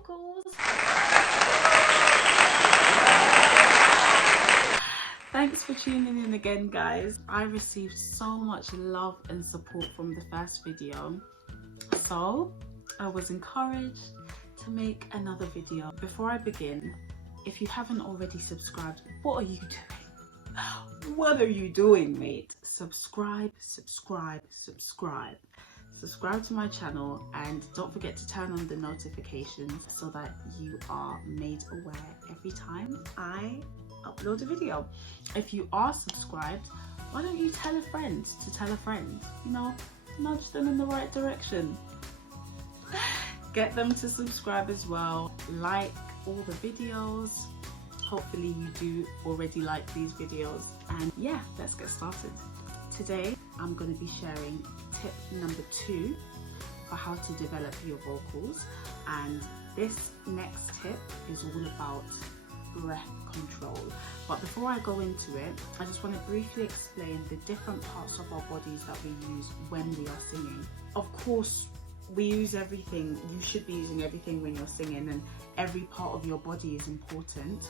vocals. Thanks for tuning in again, guys. I received so much love and support from the first video, so I was encouraged to make another video. Before I begin, if you haven't already subscribed, what are you doing? What are you doing, mate? Subscribe, subscribe, subscribe. Subscribe to my channel and don't forget to turn on the notifications so that you are made aware every time I upload a video. If you are subscribed, why don't you tell a friend to tell a friend? You know, nudge them in the right direction. Get them to subscribe as well. Like all the videos. Hopefully you do already like these videos. And yeah, let's get started. Today I'm going to be sharing tip number 2 for how to develop your vocals, and this next tip is all about breath control. But before I go into it, I just want to briefly explain the different parts of our bodies that we use when we are singing. Of course, we use everything. You should be using everything when you're singing, and every part of your body is important.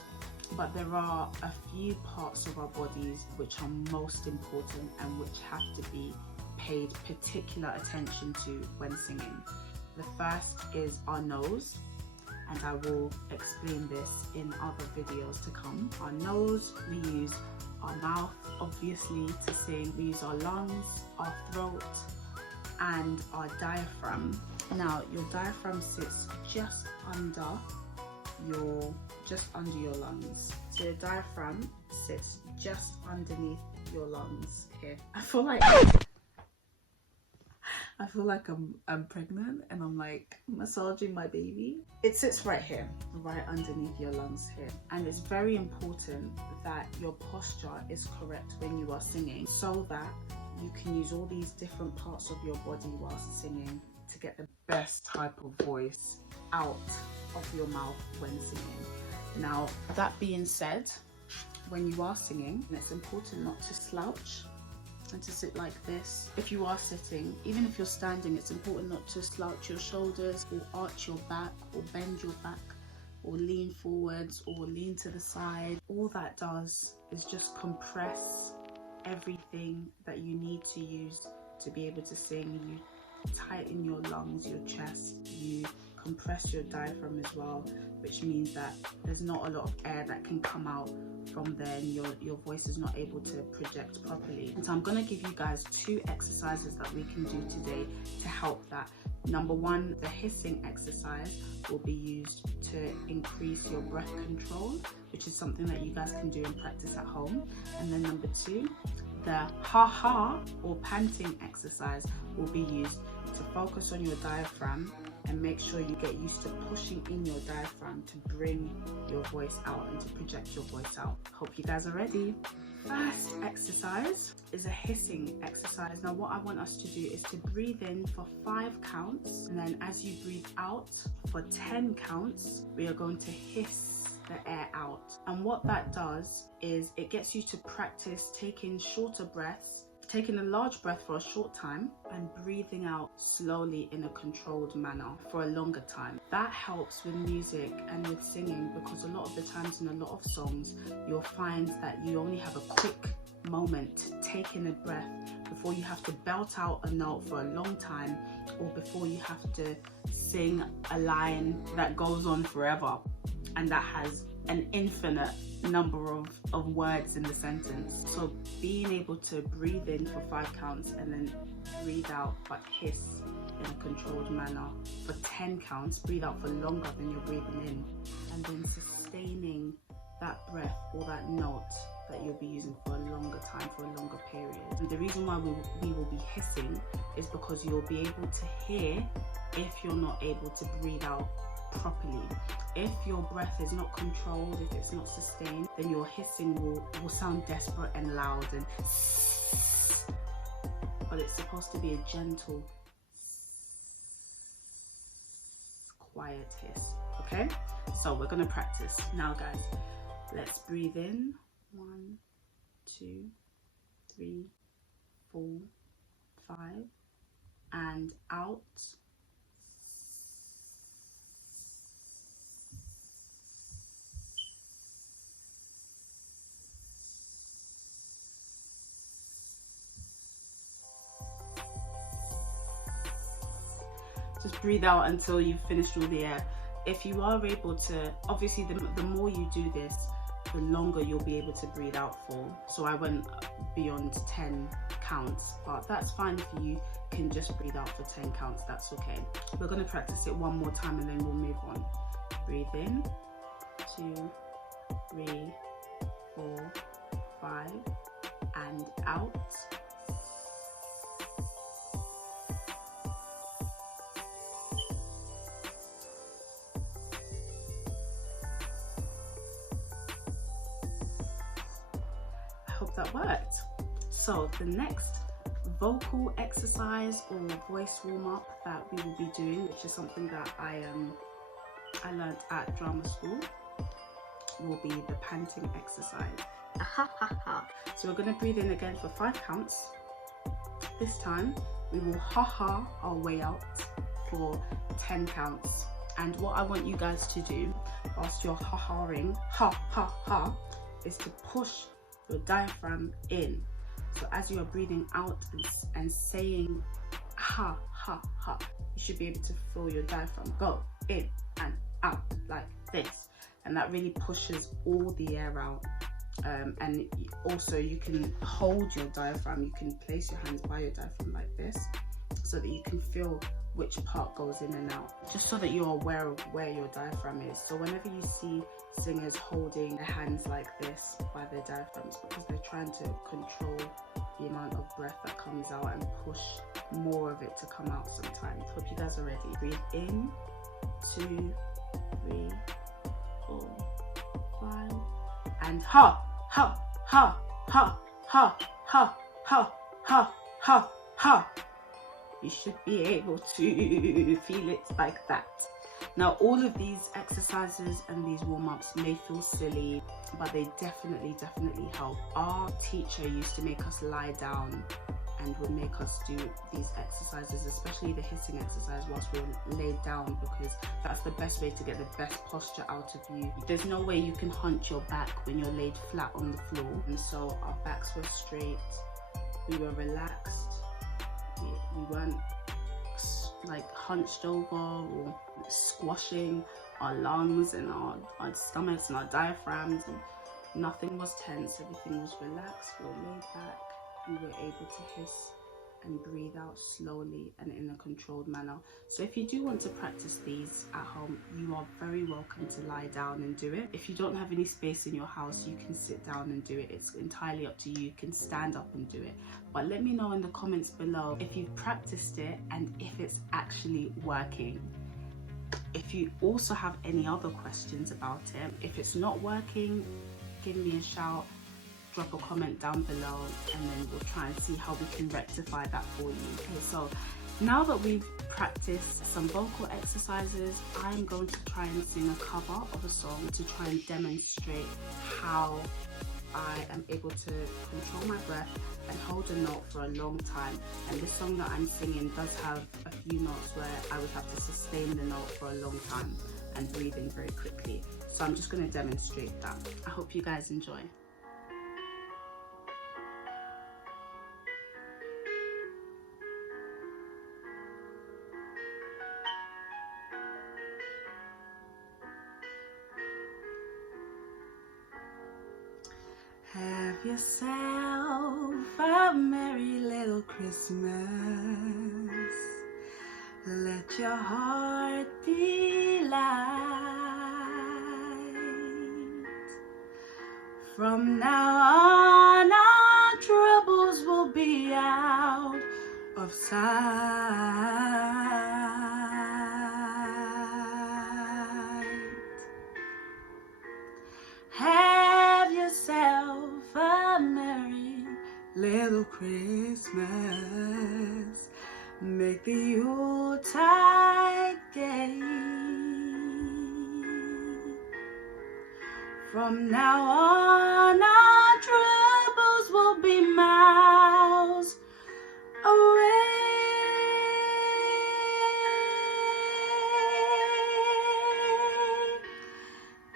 But there are a few parts of our bodies which are most important and which have to be paid particular attention to when singing. The first is our nose, and I will explain this in other videos to come. Our nose, we use our mouth obviously to sing, we use our lungs, our throat, and our diaphragm. Now your diaphragm sits just under your lungs. So your diaphragm sits just underneath your lungs here. I feel like I'm pregnant and I'm like massaging my baby. It sits right here, right underneath your lungs here. And it's very important that your posture is correct when you are singing so that you can use all these different parts of your body whilst singing to get the best type of voice out of your mouth when singing. Now, that being said, when you are singing, it's important not to slouch and to sit like this. If you are sitting, even if you're standing, it's important not to slouch your shoulders or arch your back or bend your back or lean forwards or lean to the side. All that does is just compress everything that you need to use to be able to sing. You tighten your lungs, your chest, you compress your diaphragm as well, which means that there's not a lot of air that can come out from there and your voice is not able to project properly. And so I'm going to give you guys 2 exercises that we can do today to help that. Number 1, the hissing exercise will be used to increase your breath control, which is something that you guys can do and practice at home. And then number 2, the ha-ha or panting exercise will be used to focus on your diaphragm and make sure you get used to pushing in your diaphragm to bring your voice out and to project your voice out. Hope you guys are ready. First exercise is a hissing exercise. Now what I want us to do is to breathe in for 5 counts, and then as you breathe out for 10 counts, we are going to hiss the air out. And what that does is it gets you to practice taking shorter breaths, taking a large breath for a short time and breathing out slowly in a controlled manner for a longer time. That helps with music and with singing, because a lot of the times in a lot of songs you'll find that you only have a quick moment to take in a breath before you have to belt out a note for a long time, or before you have to sing a line that goes on forever and that has an infinite number of words in the sentence. So being able to breathe in for 5 counts and then breathe out but hiss in a controlled manner for 10 counts, breathe out for longer than you're breathing in, and then sustaining that breath or that note that you'll be using for a longer time, for a longer period. And the reason why we will be hissing is because you'll be able to hear if you're not able to breathe out properly. If your breath is not controlled, if it's not sustained, then your hissing will sound desperate and loud and but it's supposed to be a gentle, quiet hiss. Okay, so we're gonna practice now, guys. Let's breathe in 1, 2, 3, 4, 5, and out Just breathe out until you've finished all the air. If you are able to, obviously the more you do this, the longer you'll be able to breathe out for. So I went beyond 10 counts, but that's fine if you can just breathe out for 10 counts, that's okay. We're gonna practice it one more time and then we'll move on. Breathe in, 2, 3, 4, 5, and out. I hope that worked. So the next vocal exercise or voice warm-up that we will be doing, which is something that I learned at drama school, will be the panting exercise. So we're going to breathe in again for 5 counts. This time we will ha-ha our way out for 10 counts. And what I want you guys to do whilst you're ha-ha-ing, ha-ha-ha, is to push your diaphragm in. So as you are breathing out and saying ha, ha, ha, you should be able to feel your diaphragm go in and out like this. And that really pushes all the air out. And also you can hold your diaphragm, you can place your hands by your diaphragm like this so that you can feel which part goes in and out, just so that you're aware of where your diaphragm is. So whenever you see singers holding their hands like this by their diaphragms, because they're trying to control the amount of breath that comes out and push more of it to come out sometimes. Hope you guys are ready. Breathe in, 2, 3, 4, 5, and ha, ha, ha, ha, ha, ha, ha, ha, ha, ha. You should be able to feel it like that. Now, all of these exercises and these warm-ups may feel silly, but they definitely help. Our teacher used to make us lie down and would make us do these exercises, especially the hissing exercise, whilst we're laid down, because that's the best way to get the best posture out of you. There's no way you can hunch your back when you're laid flat on the floor. And so our backs were straight, we were relaxed, we weren't like hunched over or squashing our lungs and our stomachs and our diaphragms, and nothing was tense, everything was relaxed, we were laid back, and we were able to hiss and breathe out slowly and in a controlled manner. So if you do want to practice these at home, you are very welcome to lie down and do it. If you don't have any space in your house, you can sit down and do it. It's entirely up to you. You can stand up and do it. But let me know in the comments below if you've practiced it and if it's actually working. If you also have any other questions about it, if it's not working, give me a shout. Drop a comment down below and then we'll try and see how we can rectify that for you. Okay, so now that we've practiced some vocal exercises, I'm going to try and sing a cover of a song to try and demonstrate how I am able to control my breath and hold a note for a long time. And this song that I'm singing does have a few notes where I would have to sustain the note for a long time and breathe in very quickly. So I'm just going to demonstrate that. I hope you guys enjoy. Have yourself a merry little Christmas. Let your heart be light. From now on, our troubles will be out of sight. Have yourself a merry little Christmas. Make the Yuletide gay. From now on, our troubles will be miles away.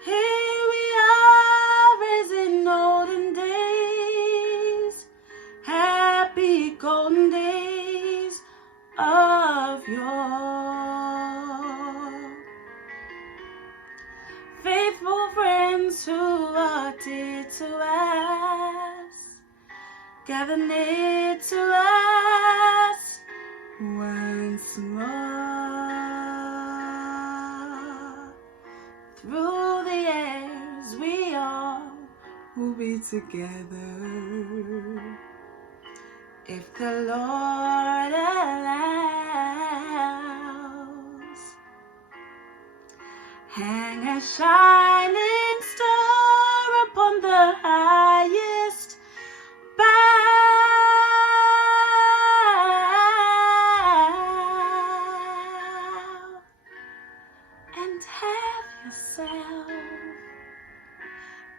Here we are as in olden days, happy golden days of yore. gather near to us once more. Through the years we all will be together, if the Lord allows. Hang a shining star upon the highest bough, and have yourself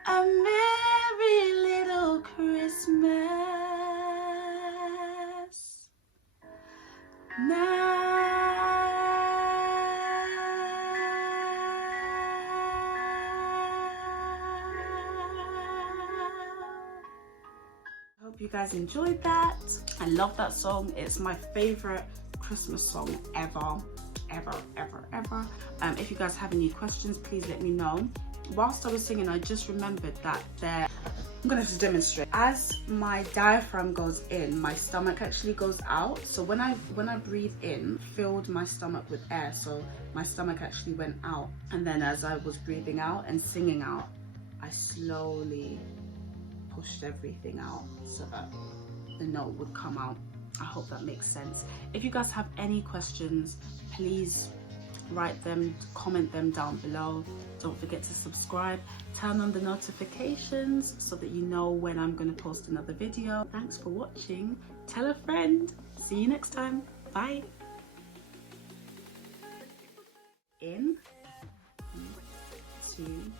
a merry little Christmas now. I hope you guys enjoyed that. I love that song. It's my favorite Christmas song ever. If you guys have any questions, please let me know. Whilst I was singing, I just remembered that I'm gonna have to demonstrate. As my diaphragm goes in, my stomach actually goes out. So when I breathe in, filled my stomach with air, so my stomach actually went out. And then as I was breathing out and singing out, I slowly pushed everything out so that the note would come out. I hope that makes sense. If you guys have any questions, please write them, comment them down below. Don't forget to subscribe, turn on the notifications so that you know when I'm going to post another video. Thanks for watching. Tell a friend. See you next time. Bye. In, 2,